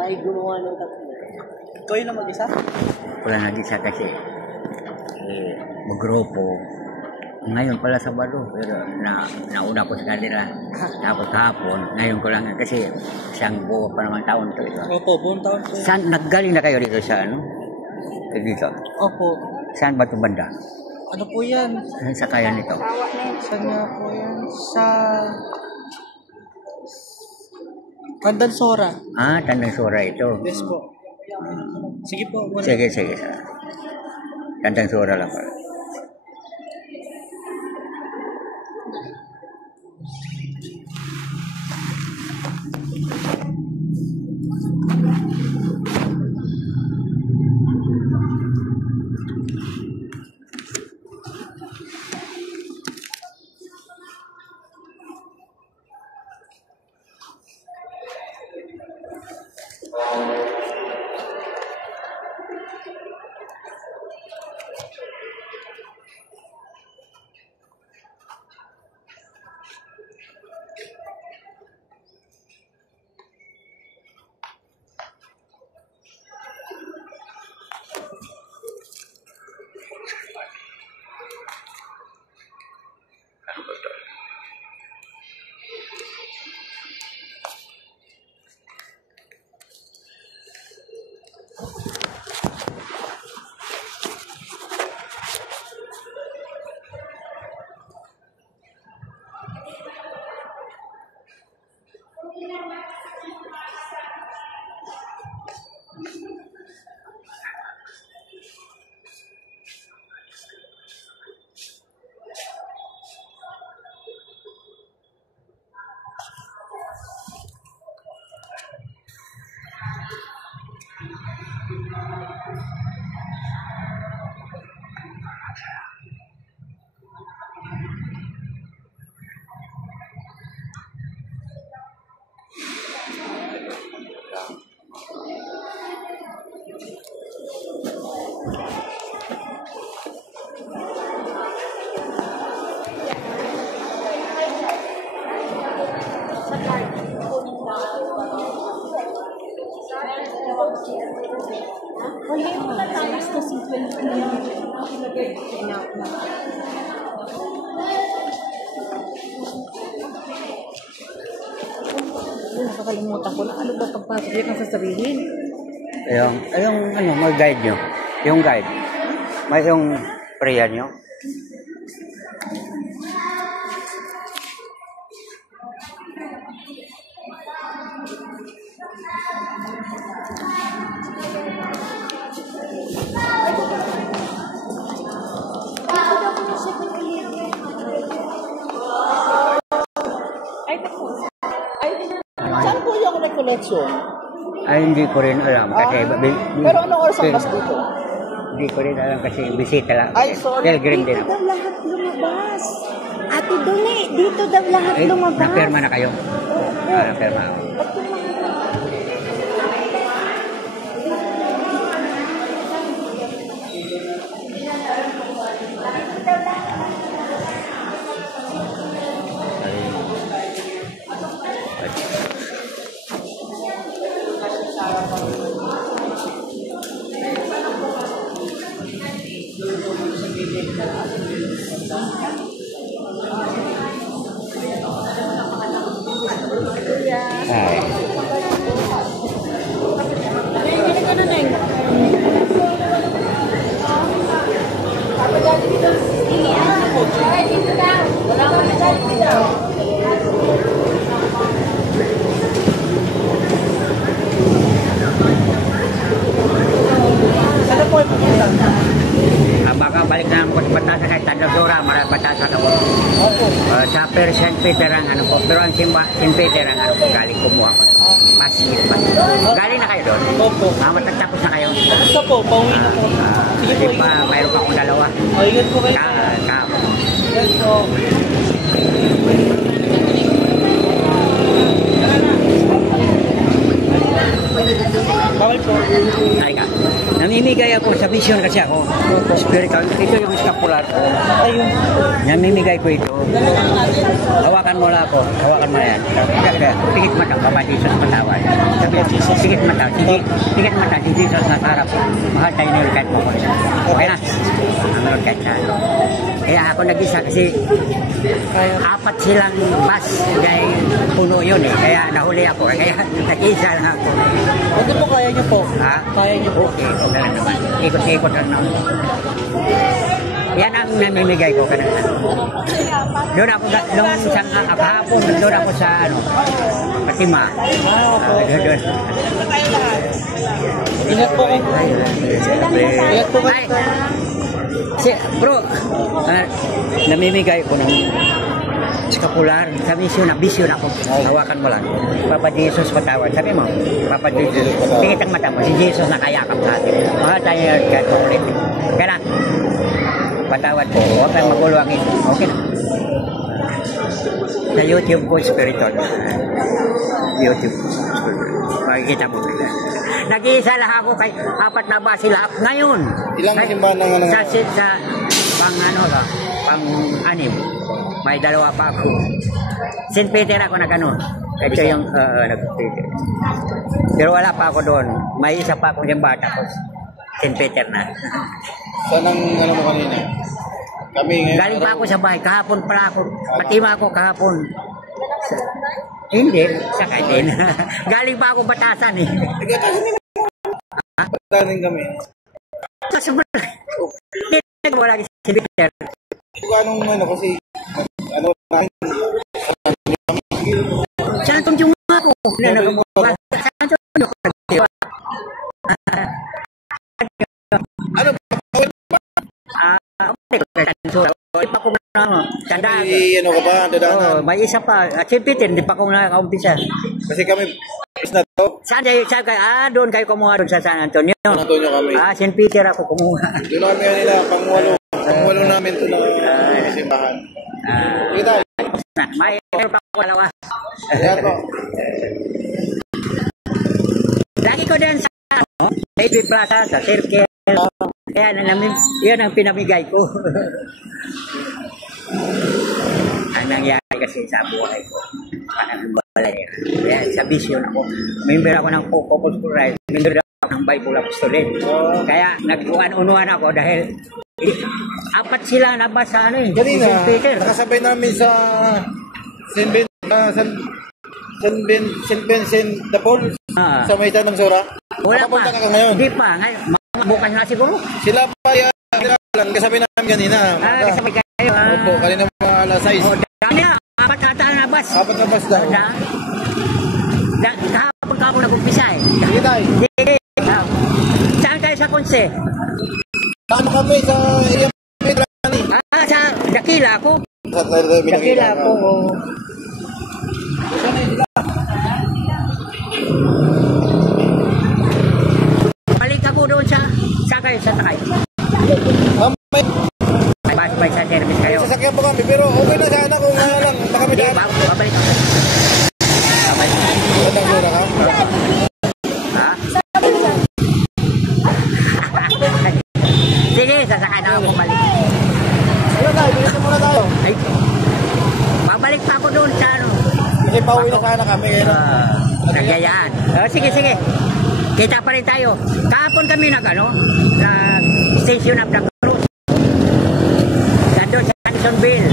Tayo gumawa ng tatlo. Ikaw yun lang mag-isa? Wala nag-isa kasi magrupo. Ngayon pala Sabado, pero nauna ko sa kanila. Tapos hapon, ngayon ko lang kasi isang buo pa naman taon to. Opo, buong taon po. Saan, naggaling na kayo dito sa ano? Dito? Opo. Saan ba itong banda? Ano po yan? Saan sa kaya nito? Saan nga po yan? Sa... Candansora. Ah, Tandansora ito. Yes po. Sige po. Wala. Sige. Tandansora lang pala. Hindi mo na tayo gusto si 20 na nakakalimutan ko na ano ba pagpasok yan ang sasabihin? Yung ano, mag-guide nyo. Yung guide. May yung prayer nyo. Saan po yung recollection? Ay, hindi ko rin alam. Kasi, Pero anong oras ang bus dito? Hindi ko rin alam kasi bisita lang. Ay, sorry. Pilgrim din Dito ako. daw lahat lumabas. Ate Duni, dito daw lahat Eh, lumabas. napirma na kayo? Napirma ako. Ay. Baka balik na ako sa Batasan kay Tandansora, Batasan ako. Sa St. Peter ang ano po, pero ang St. Peter ang ano po, galing kumuha ko. Pasig. Galing na kayo doon? Opo. Matagtapos na kayo? Basta po, pauwi na po. Sige po. Mayroon pa akong dalawa. O, ingat po kayo. Yes po. Bawal po. Ay ka. namimigay ako sa vision kasi ako. Spiritual. Ito yung scapular ko. Ayun. Namimigay ko ito. Hawakan mo lang ako. Hawakan mo yan. Pikit mata. Papa Jesus matawad. Sabi ko, pikit mata. Pikit mata. Si Jesus natarap. Mahal tayo ni Lord mo ko. Okay na. Ang Lord kahit na. Kaya ako nag-isa kasi apat silang bus. Dahil puno yun eh. Kaya nahuli ako. Kaya nag-isa lang ako. Ano po kaya niyo po? Ha? Kaya niyo po. Okay. Okay lang naman. Ikot-ikot lang naman. Yan ang namimigay ko kanina. Doon ako, nung isang kahapon, doon ako sa, Fatima. Doon. Ingat po kayo. Ingat po kayo. Ay, bro, namimigay ko ng scapular. Sa bisyon ako. Hawakan mo lang. Papa Jesus patawad. Sabi mo, Papa Jesus, tingit ang mata mo. Si Jesus nakayakap sa atin. Mahal tayo kahit makulit. Kaya na, patawad po. Huwag kang magulwangin. Okay na. Sa YouTube po, spiritual. YouTube po, spiritual. Makikita mo nila. Nag-iisa lang ako kay apat na ba sila ngayon. Ilang simbahan ng ano? Sa pang-anim. May dalawa pa ako. St. Peter ako nag-ano. Ito yung nag-Peter. Pero wala pa ako doon. May isa pa akong yung bata ko. St. Peter na. Saan ang ano mo kanina? Kami ngayon. Galing pa ako sa bahay. Kahapon pala ako. Patima ako kahapon. Hindi. Sa kain. Galing pa ako Batasan eh. Tanin kami. Sa balay. Hindi ko lagi si Peter. Kung anong ano kasi ano namin. Saan itong yung ako? Saan itong yung ako? Ano ba? Di pa ko na tandaan. Ano ka ba? Dadaanan. May isa pa. Si Peter, di pa ko nakaumpisa. Kasi kami is na to. Saan kayo? Doon kayo kumuha doon sa San Antonio. San Antonio kami. St. Peter ako kumuha. Doon kami kanila, pangwalo namin ito na simbahan. Kita. May pa ako dalawa. Yan po. Lagi ko din sa AB Plaza, sa Circle. Kaya yan ang pinamigay ko. Ang nangyari kasi sa buhay ko. Parang balay. Kaya sa vision ako. Member ako ng Focus Christ. Member ako ng Bible Apostolate. Kaya nag-unuan ako dahil apat sila nabasa Kanina, St. Peter. nakasabay namin sa St. Vincent de Paul sa may Tanang Sora. Wala pa. Nakapunta ka ngayon. Hindi pa. Ngayon, bukas na siguro. Sila pa yan. Kasabay namin kanina. Kasabay kayo. Opo, kanina mga alas 6. Dami na. Apat ata na bus. Apat na bus daw. Kahapon ka ako nag-umpisa eh. Sige tayo. Saan kayo sa Konse? Tama kami sa Medrani. Sa Dakila ako. Sa Dakila ako. Balik ako doon sa kayo sa takay. May sa service kayo. Sasakyan po kami, pero okay na sana kung ano lang. Baka may daan. Babalik ako. Tandang Sora ka? Ha? Sige, sasakay na ako balik. Muna tayo, dito muna tayo. Ay, babalik pa ako doon sa ano. Kasi pauwi na sana kami. Nagyayaan. Sige. Kita pa rin tayo. Kahapon kami nag Station of the Cross. Doon sa Andersonville.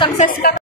Success ka na.